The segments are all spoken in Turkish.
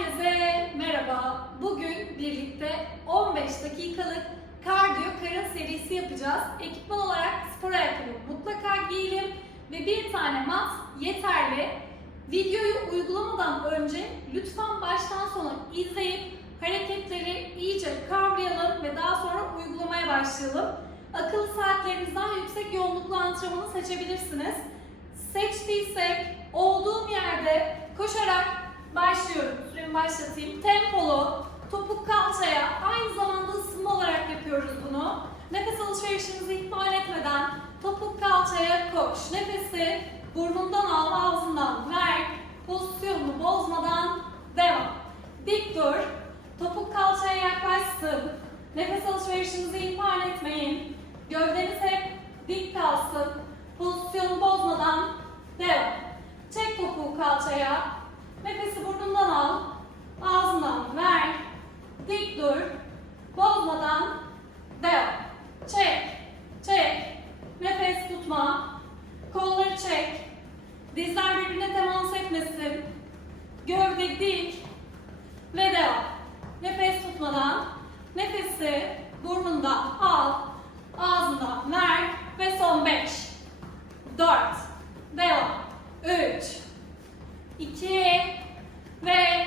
Herkese merhaba. Bugün birlikte 15 dakikalık kardiyo karın serisi yapacağız. Ekipman olarak spor ayakkabı mutlaka giyelim ve bir tane mat yeterli. Videoyu uygulamadan önce lütfen baştan sona izleyip hareketleri iyice kavrayalım ve daha sonra uygulamaya başlayalım. Akıllı saatlerinizden yüksek yoğunluklu antrenmanı seçebilirsiniz. Seçtiysek olduğum yerde koşarak başlıyorum. Süremi başlatayım. Tempolu, topuk kalçaya, aynı zamanda ısınma olarak yapıyoruz bunu. Nefes alışverişinizi ihmal etmeden topuk kalçaya koş. Nefesi burnundan al, ağzından ver. Pozisyonunu bozmadan devam. Dik dur. Topuk kalçaya yaklaşsın. Nefes alışverişinizi ihmal etmeyin. Gövdeniz hep dik kalsın. Pozisyonu bozmadan devam. Çek topuğu kalçaya. Nefesi burnundan al. Ağzından ver. Dik dur. Bozmadan devam. Çek. Çek. Nefes tutma. Kolları çek. Dizler birbirine temas etmesin. Gövde dik. Ve devam. Nefes tutmadan nefesi burnundan al. Ağzından ver. Ve son 5. 4. Devam. 3. 2. Ve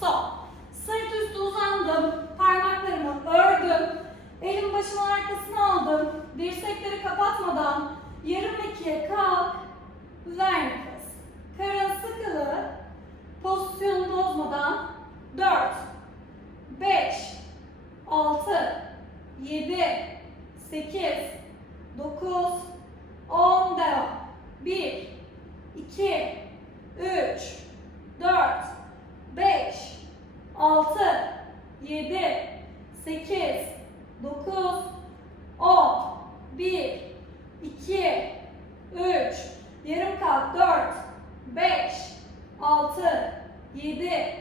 son. Sırt üstü uzandım. Parmaklarımı ördüm. Elim başımın arkasına aldım. Dirsekleri kapatmadan yarım ikiye kalk. Ver nefes. Karın sıkılı. Pozisyonu bozmadan. 4. 5. 6. 7. 8. 9. 10 devam. 1. 2. 3. 4. 5. 6. 7. 8. 9. 10. 1. 2. 3. Yarım kalk. 4. 5. 6. 7.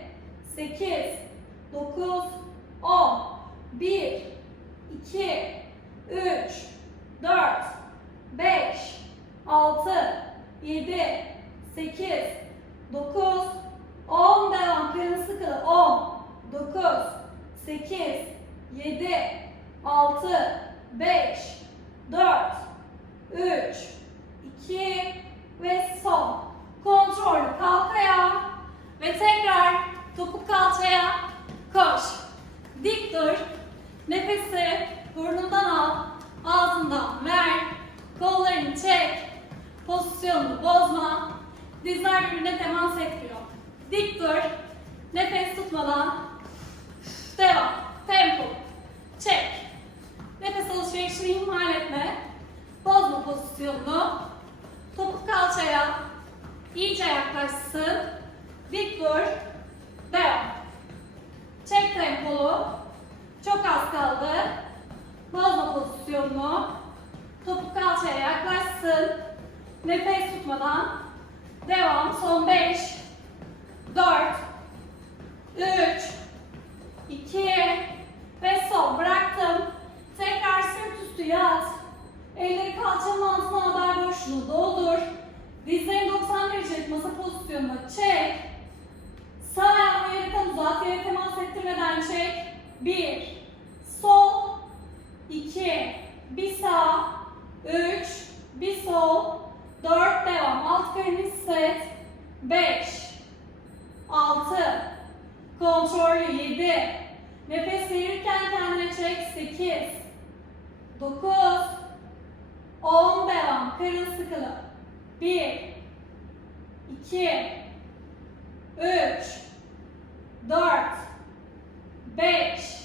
8. 9. 10. 1. 2. 3. 4. 5. 6. 7. 8. 9. 10 devam. Karın sıkılı. 10. 9. 8. 7. 6. 5. 4. 3. 2. Ve son. Kontrollü kalk ayağa. Ve tekrar topuk kalçaya koş. Dik dur. Nefesi burnundan al. Ağzından ver. Kollarını çek. Pozisyonunu bozma. Dizler birbirine temas etmiyor. Dik dur. Nefes tutmadan. Devam. Tempo. Çek. Nefes alışverişini ihmal etme. Bozma pozisyonunu. Topuk kalçaya iyice yaklaşsın. Dik dur. Devam. Çek tempolu. Çok az kaldı. Bozma pozisyonunu. Topuk kalçaya yaklaşsın. Nefes tutmadan. Devam. Son 5. 4. 3. 2. Ve son. Bıraktım. Tekrar sırt üstü yat. Elleri kalçanın altına haber boşluğu doldur. Dizleri 90 derecelik masa pozisyonuna çek. Sağ ayağını yerden uzat. Yere temas ettirmeden çek. 1. Sol. 2. Bir sağ. 3. Bir sol. 4. Devam. Alt karın hisset. 5. 6. Kontrollü 7. Nefes verirken kendine çek. 8. 9. 10. Devam. Karın sıkılı. 1. 2. 3. 4. 5.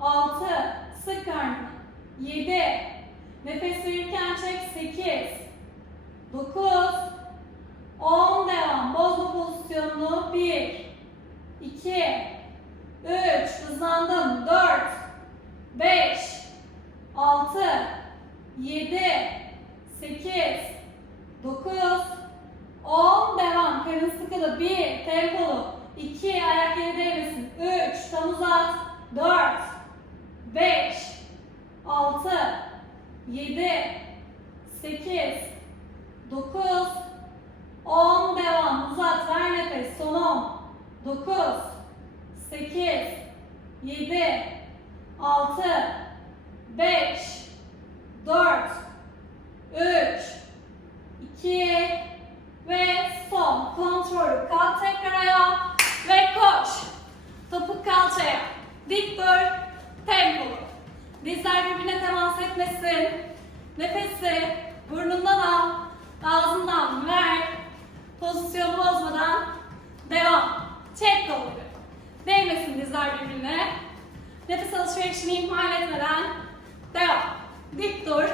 6. Sık karnını. 7. Nefes verirken çek. 8. 9. 10. Devam. Bozma pozisyonunu. 1. 2. 3. Hızlandım. 4. 5. 6. 7. 8. 9. 10. Devam. Karın sıkılı. 1. Tempolu. 2. Ayak yere değmesin. 3. Tam uzat. 4. 5. 6. 7. 8. 9. 10. Devam. Uzat. Ver nefes. Son 10. 9. 8. 7. 6. 5. 4. 3. 2 ve son kontrolü kalk tekrar ayağa ve koş. Topuk kalçaya. Dik dur. Tempolu. Dizler birbirine temas etmesin. Nefesi burnundan al. Ağzından ver. Pozisyonu bozmadan devam. Çek kolları. Değmesin dizler birbirine. Nefes alışverişini ihmal etmeden devam. Dik dur.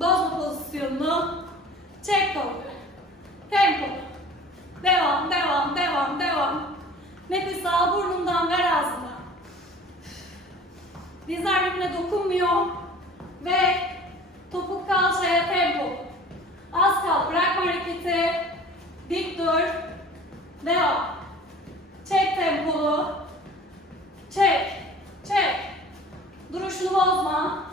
Bozma pozisyonunu. Çek kolları. Tempo. Devam, devam, devam, devam. Nefes al burnundan ver ağzına. Dizler birbirine dokunmuyor. Ve topuk kalçaya tempo. Az kal bırakma hareketi. Dik dur. Devam. Çek tempolu. Çek. Çek. Duruşunu bozma.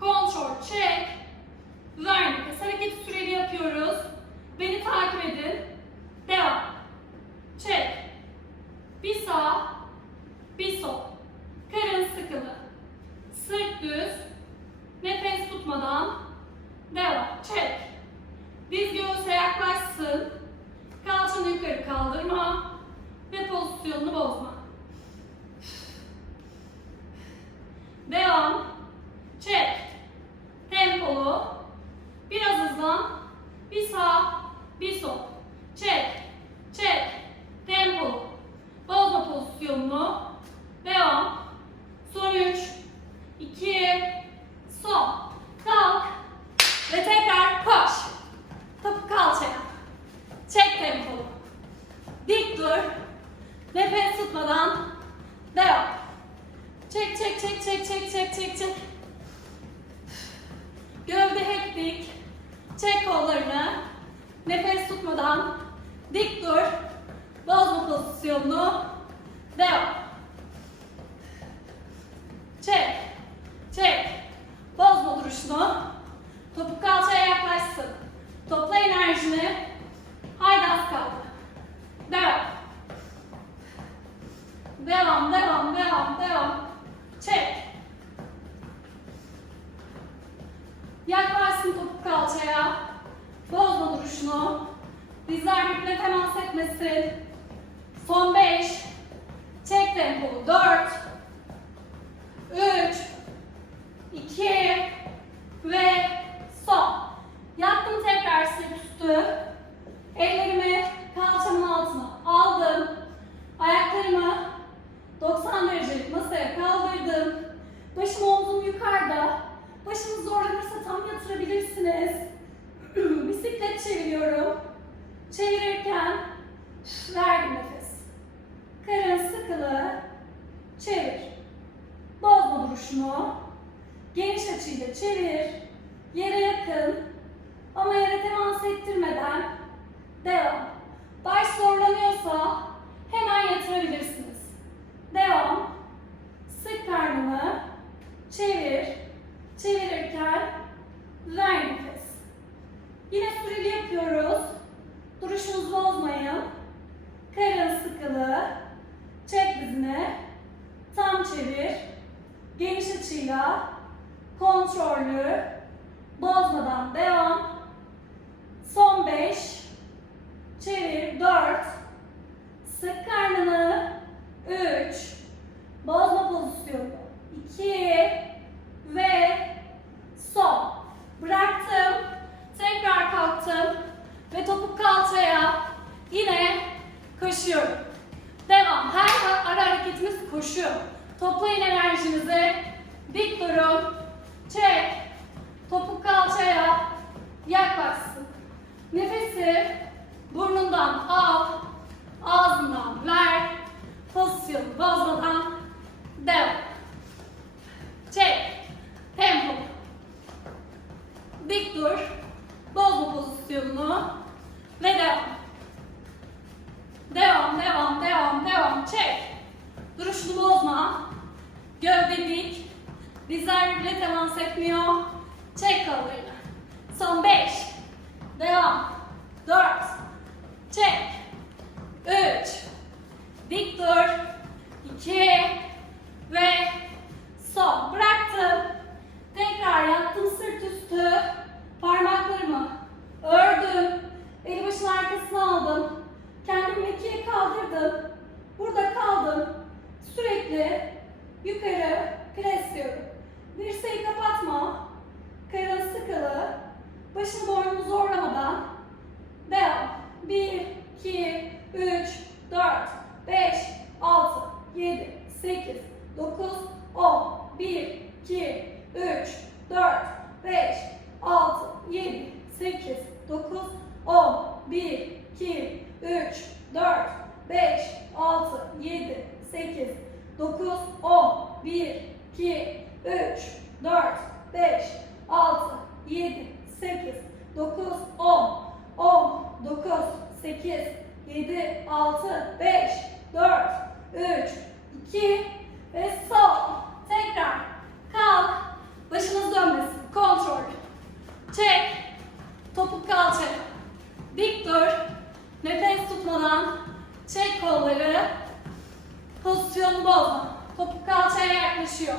Kontrol, çek. Ver nefes. Hareketi süreli yapıyoruz. Beni takip edin. Devam. Çek. Bir sağ, bir sol. Karın sıkılı. Sırt düz. Nefes tutmadan. Devam. Çek. Diz göğüse yaklaşsın. Kalçanı yukarı kaldırma. Ve pozisyonunu bozma. Devam. Çek. Tempolu. Biraz hızlan. Bir sağ, bir sol. Çek. சரி Koşuyorum. Devam. Her ara hareketimiz koşu. Toplayın enerjinizi. Dik durun. Çek. Topuk kalçaya yaklaşsın. Nefesi burnundan al. Ağzından ver. Pozisyon bozmadan devam. Çek. Tempo. Dik dur. Bozma pozisyonunu. Ve devam. Devam, devam, devam, devam. Çek. Duruşunu bozma. Gövde dik. Dizler birbirine temas etmiyor. Çek kollarını. Son 5. Devam. 4. Çek. 3. Dik dur. 2. Ve son. Bıraktım. Tekrar yattım sırt üstü. Parmaklarımı ördüm. Eli başın arkasına aldım. Kendimi ikiye kaldırdım. Burada kaldım. Sürekli yukarı presliyorum. Dirseği kapatma. Karın sıkılı. Başını boynunu zorlamadan. Devam. 1, 2, 3, 4, 5, 6, 7, 8, 9, 10. 1, 2, 3, 4, 5, 6, 7, 8, 9, 10. 1, 2, 3, 4, 5, 6, 7, 8, 9, 10. 1, 2, 3, 4, 5, 6, 7, 8, 9, 10. 10, 9, 8, 7, 6, 5, 4, 3, 2 ve son. Tekrar kalk. Başınız dönmesin. Kontrol. Çek. Topuk kalçaya. Dik dur. Nefes tutmadan çek kolları. Pozisyonu bozma. Topuk kalçaya yaklaşıyor.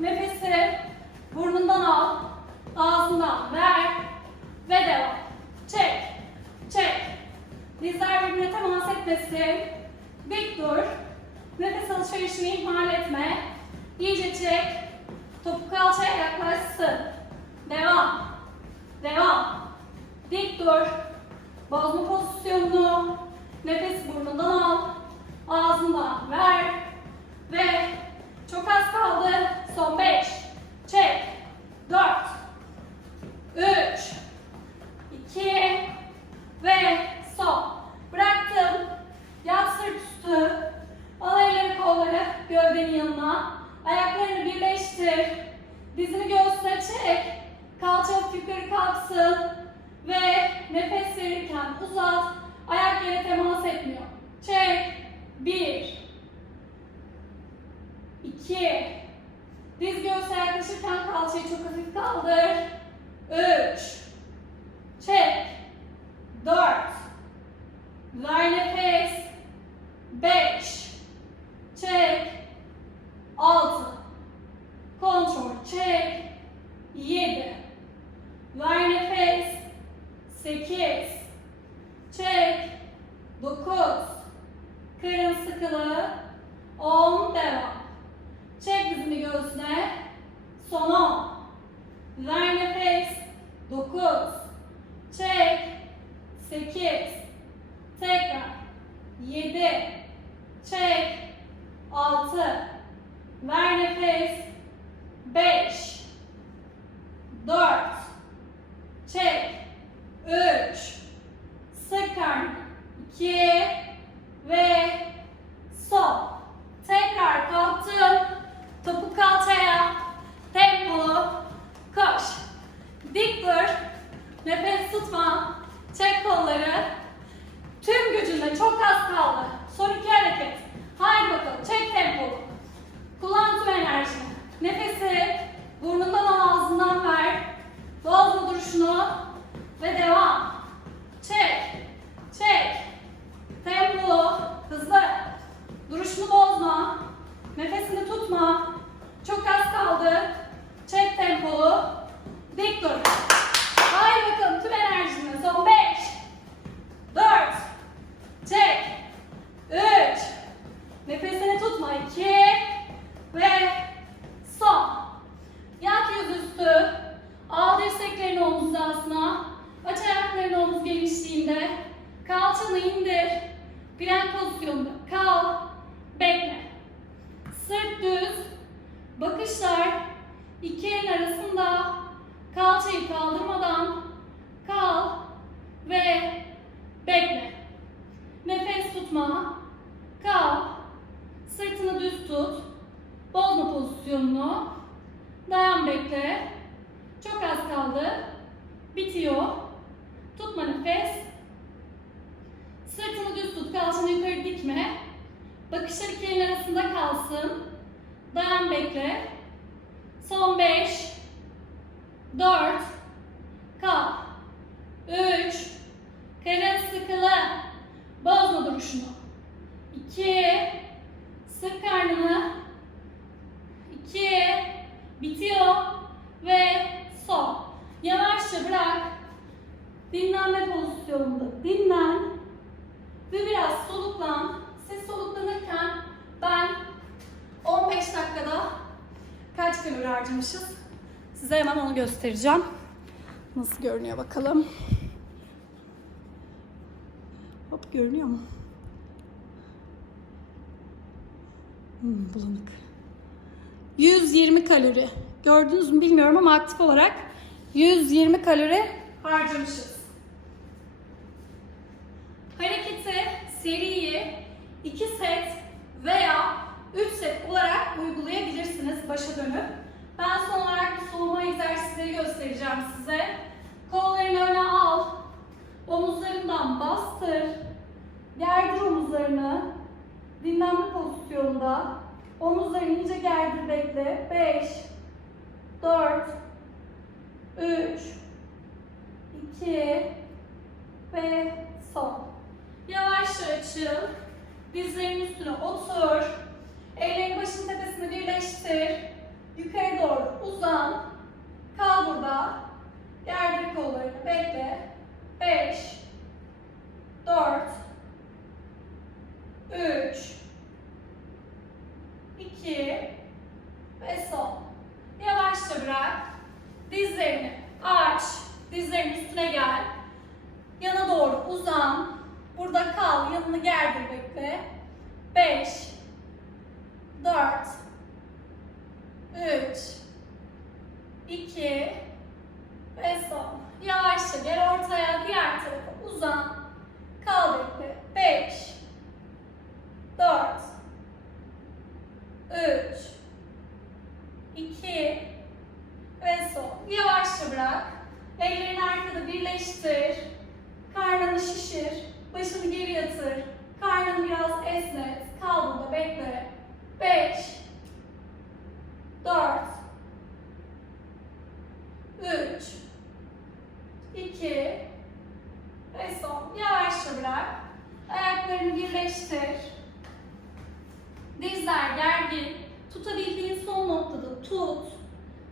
Nefesi burnundan al. Ağzından ver. Ve devam. Çek. Çek. Dizler birbirine temas etmesin. Dik dur. Nefes alışverişini ihmal etme. İyice çek. Topuk kalçaya yaklaşsın. Devam. Devam. Dik dur. Bozma pozisyonunu. Nefes burnundan al. Ağzından ver. Ve çok az kaldı. Son 5. Çek. 4. 3. 2. Ve son. Bıraktım. Yat sırt üstü. Al elleri kolları gövdenin yanına. Ayaklarını birleştir. Dizini göğsüne çek. Kalça hafif yukarı kalksın. Ve nefes verirken uzat. Ayak yere temas Ver nefes. 9. Çek. 8. nefes. Sırtını düz tut. Kalçanı yukarı dikme. Bakışlar iki elin arasında kalsın. Dayan bekle. Son 5 4 Kal. 3 Karın sıkılı. Bozma duruşunu. 2 Sık karnını. 2 Bitiyor. Ve son. Yavaşça bırak. Dinlenme pozisyonunda dinlen. Ve biraz soluklan. Siz soluklanırken ben 15 dakikada kaç kalori harcamışız? Size hemen onu göstereceğim. Nasıl görünüyor bakalım. Hop görünüyor mu? Hmm, bulanık. 120 kalori. Gördünüz mü bilmiyorum ama aktif olarak 120 kalori harcamışız. Hareketi, seriyi 2 set veya 3 set olarak uygulayabilirsiniz başa dönüp. Ben son olarak bir soğuma egzersizleri göstereceğim size. Kollarını öne al. Omuzlarından bastır. Gerdir omuzlarını. Dinlenme pozisyonunda. Omuzlarını iyice gerdir bekle. 5 4 3 2 ve son. Yavaşça açıl. Dizlerin üstüne otur. Ellerini başın tepesine birleştir. Yukarı doğru uzan. Kal burada. Gerdir kollarını. Bekle. 5 4 3 2 ve son. Yavaşça bırak. Dizlerini aç. Dizlerin üstüne gel. Yana doğru uzan. Burada kal. Yanını gerdir bekle. 5 4 3 2 ve son. Yavaşça gel ortaya. Diğer tarafa uzan. Kal bekle. 5 4 3 2 ve son. Yavaşça bırak. Ellerini arkada birleştir. Karnını şişir. Başını geri yatır. Karnını biraz esnet. Kal burada bekle. 5 4 3 2 ve son. Yavaşça bırak. Ayaklarını birleştir. Dizler gergin. Tutabildiğin son noktada tut.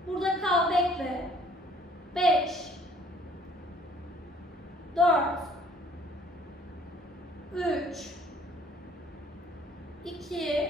Burada kal bekle. 5 4 3 2